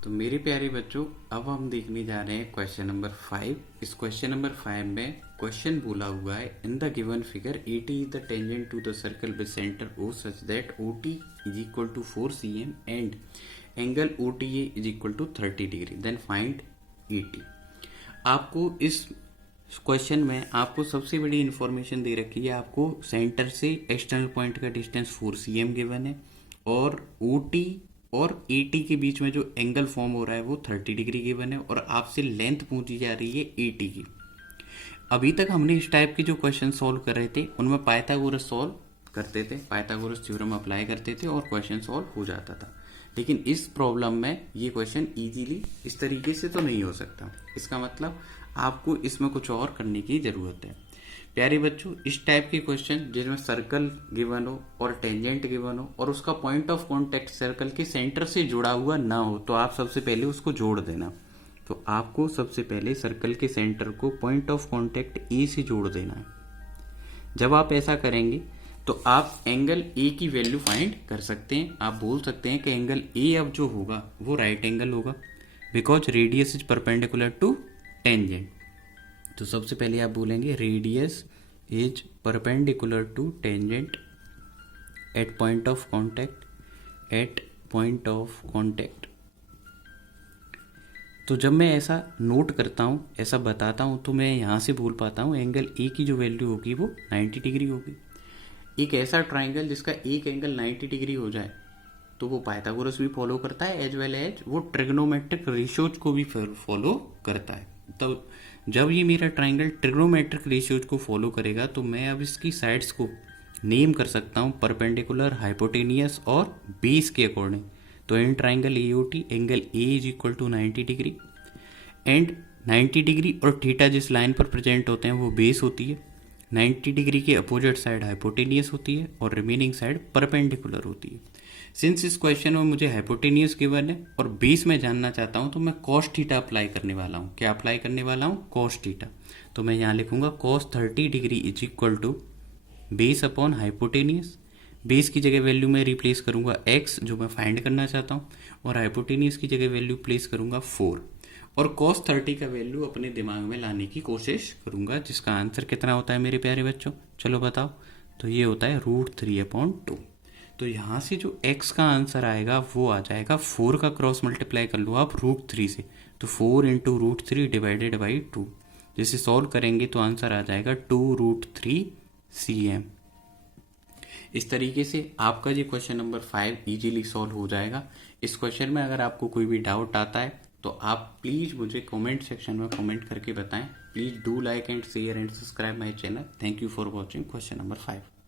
तो मेरे प्यारे बच्चों, अब हम देखने जा रहे हैं क्वेश्चन नंबर 5। इस क्वेश्चन नंबर 5 में क्वेश्चन बोला हुआ है, in the given figure AT is the tangent to the circle with centre O such that OT is equal to 4 cm and angle OTA is equal to 30 degree, then find AT। आपको इस question में आपको सबसे बड़ी information दे रखी है, आपको centre से एक्सटर्नल पॉइंट का डिस्टेंस 4 cm गिवन है और OT और AT के बीच में जो एंगल फॉर्म हो रहा है वो 30 डिग्री गिवन है और आपसे लेंथ पूछी जा रही है AT की। अभी तक हमने इस टाइप के जो क्वेश्चन सॉल्व कर रहे थे उनमें पाइथागोरस सॉल्व करते थे, पाइथागोरस थ्योरम अप्लाई करते थे और क्वेश्चन सॉल्व हो जाता था। लेकिन इस प्रॉब्लम में ये क्वेश्चन इजीली इस तरीके से तो नहीं हो सकता। इसका मतलब आपको इसमें कुछ और करने की जरूरत है। प्यारे बच्चों, इस टाइप के क्वेश्चन जिसमें सर्कल गिवन हो और टेंजेंट गिवन हो और उसका पॉइंट ऑफ कांटेक्ट सर्कल के सेंटर से जुड़ा हुआ ना हो, तो आप सबसे पहले उसको जोड़ देना। तो आपको सबसे पहले सर्कल के सेंटर को पॉइंट ऑफ कांटेक्ट ए से जोड़ देना है। जब आप ऐसा करेंगे तो आप एंगल ए की वैल्यू फाइंड कर सकते हैं। आप बोल सकते हैं कि एंगल ए अब जो होगा वो राइट एंगल होगा because radius is perpendicular to tangent. तो सबसे पहले आप बोलेंगे radius is perpendicular to tangent at point of contact, at point of contact. तो जब मैं ऐसा नोट करता हूँ, ऐसा बताता हूँ, तो मैं यहाँ से बोल पाता हूँ एंगल ए की जो वैल्यू होगी वो 90 डिग्री होगी। एक ऐसा ट्राइंगल जिसका एक एंगल 90 डिग्री हो जाए तो वो पाइथागोरस भी फॉलो करता है एज वेल एज वो ट्रिग्नोमेट्रिक रेशियोज को भी फॉलो करता है। तो जब ये मेरा ट्राइंगल ट्रिग्नोमेट्रिक रेशियोज को फॉलो करेगा तो मैं अब इसकी साइड्स को नेम कर सकता हूँ परपेंडिकुलर, हाइपोटेनियस और बेस के अकॉर्डिंग। तो in triangle AOT angle A is equal to 90 degree and 90 degree और थीटा जिस लाइन पर प्रेजेंट होते हैं वो बेस होती है। 90 डिग्री के अपोजिट साइड हाइपोटेनियस होती है और रिमेनिंग साइड परपेंडिकुलर होती है। सिंस इस क्वेश्चन में मुझे हाइपोटेनियस गिवन है और बेस में जानना चाहता हूं तो मैं कॉस थीटा अप्लाई करने वाला हूं। क्या अप्लाई करने वाला हूं? Cos theta. तो मैं यहां लिखूंगा cos 30 degree is equal to base upon hypotenuse. Base की जगह वैल्यू में रिप्लेस करूंगा x जो मैं फाइंड करना चाहता हूं और हाइपोटेनियस की जगह वैल्यू प्लेस करूंगा 4 और cos 30 का वैल्यू अपने दिमाग में लाने की कोशिश करूंगा, जिसका आंसर कितना होता है मेरे प्यारे बच्चों? चलो बताओ। तो ये होता है √3/2। तो यहाँ से जो x का आंसर आएगा वो आ जाएगा 4 का क्रॉस मल्टीप्लाई कर लो आप √3 से, तो 4 इंटू √3 डिवाइडेड बाई 2। जैसे सॉल्व करेंगे तो आंसर आ जाएगा 2√3 cm। इस तरीके से आपका ये क्वेश्चन नंबर 5 इजीली सॉल्व हो जाएगा। इस क्वेश्चन में अगर आपको कोई भी डाउट आता है तो आप प्लीज़ मुझे कमेंट सेक्शन में कमेंट करके बताएं। Please do like and share and subscribe my channel. Thank you for watching question number 5।